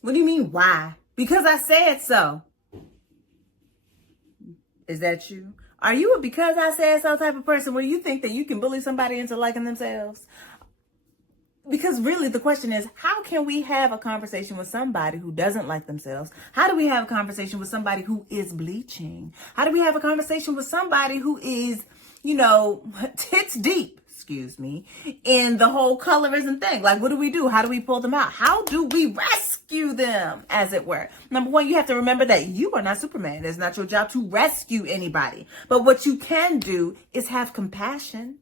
What do you mean, why? Because I said so. Is that you? Are you a because I said so type of person where you think that you can bully somebody into liking themselves? Because really the question is, how can we have a conversation with somebody who doesn't like themselves? How do we have a conversation with somebody who is bleaching? How do we have a conversation with somebody who is, tits deep, excuse me, in the whole colorism thing? Like, what do we do? How do we pull them out? How do we rescue them, as it were? Number one, you have to remember that you are not Superman. It's not your job to rescue anybody. But what you can do is have compassion.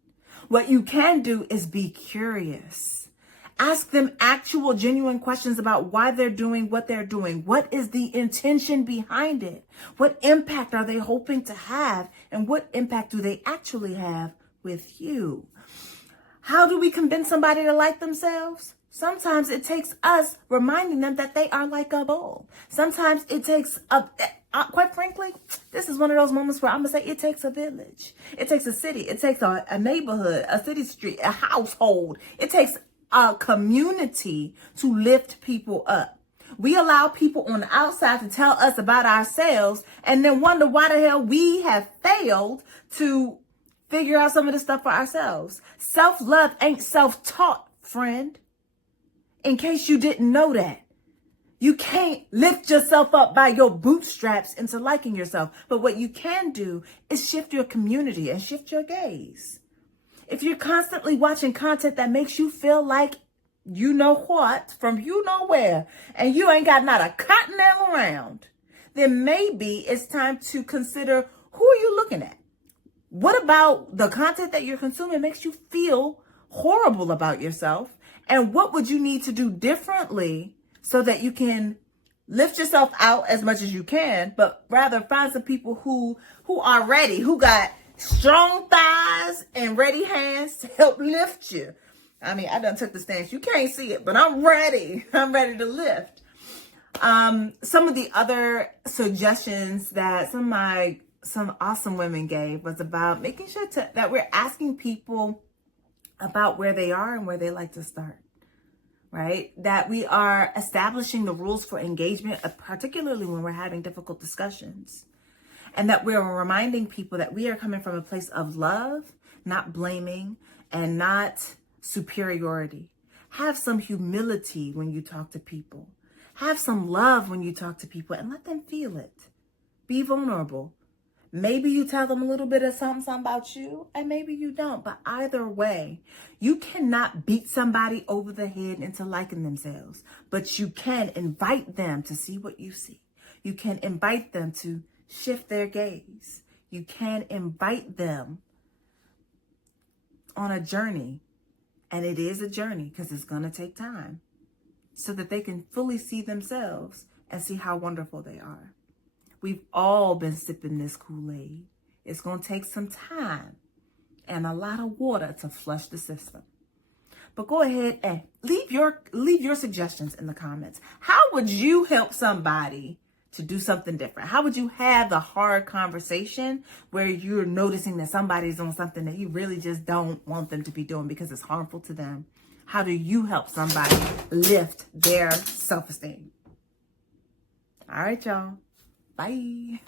What you can do is be curious. Ask them actual, genuine questions about why they're doing what they're doing. What is the intention behind it? What impact are they hoping to have? And what impact do they actually have with you? How do we convince somebody to like themselves? Sometimes it takes us reminding them that they are likable. Sometimes it takes quite frankly, this is one of those moments where I'm going to say it takes a village. It takes a city. It takes a neighborhood, a city street, a household. It takes a community to lift people up. We allow people on the outside to tell us about ourselves and then wonder why the hell we have failed to figure out some of this stuff for ourselves. Self-love ain't self-taught, friend. In case you didn't know that. You can't lift yourself up by your bootstraps into liking yourself. But what you can do is shift your community and shift your gaze. If you're constantly watching content that makes you feel like you know what from you know where, and you ain't got not a continental around, then maybe it's time to consider, who are you looking at? What about the content that you're consuming makes you feel horrible about yourself? And what would you need to do differently so that you can lift yourself out as much as you can, but rather find some people who are ready, who got strong thighs and ready hands to help lift you. I mean, I done took the stance. You can't see it, but I'm ready. I'm ready to lift. Some of the other suggestions that some awesome women gave was about making sure that we're asking people about where they are and where they like to start, right? That we are establishing the rules for engagement, particularly when we're having difficult discussions. And that we're reminding people that we are coming from a place of love, not blaming, and not superiority. Have some humility when you talk to people. Have some love when you talk to people and let them feel it. Be vulnerable. Maybe you tell them a little bit of something about you, and maybe you don't. But either way, you cannot beat somebody over the head into liking themselves. But you can invite them to see what you see. You can invite them to shift their gaze. You can invite them on a journey. And it is a journey because it's going to take time so that they can fully see themselves and see how wonderful they are. We've all been sipping this Kool-Aid. It's going to take some time and a lot of water to flush the system. But go ahead and leave your suggestions in the comments. How would you help somebody to do something different? How would you have the hard conversation where you're noticing that somebody's doing something that you really just don't want them to be doing because it's harmful to them? How do you help somebody lift their self-esteem? All right, y'all. Bye.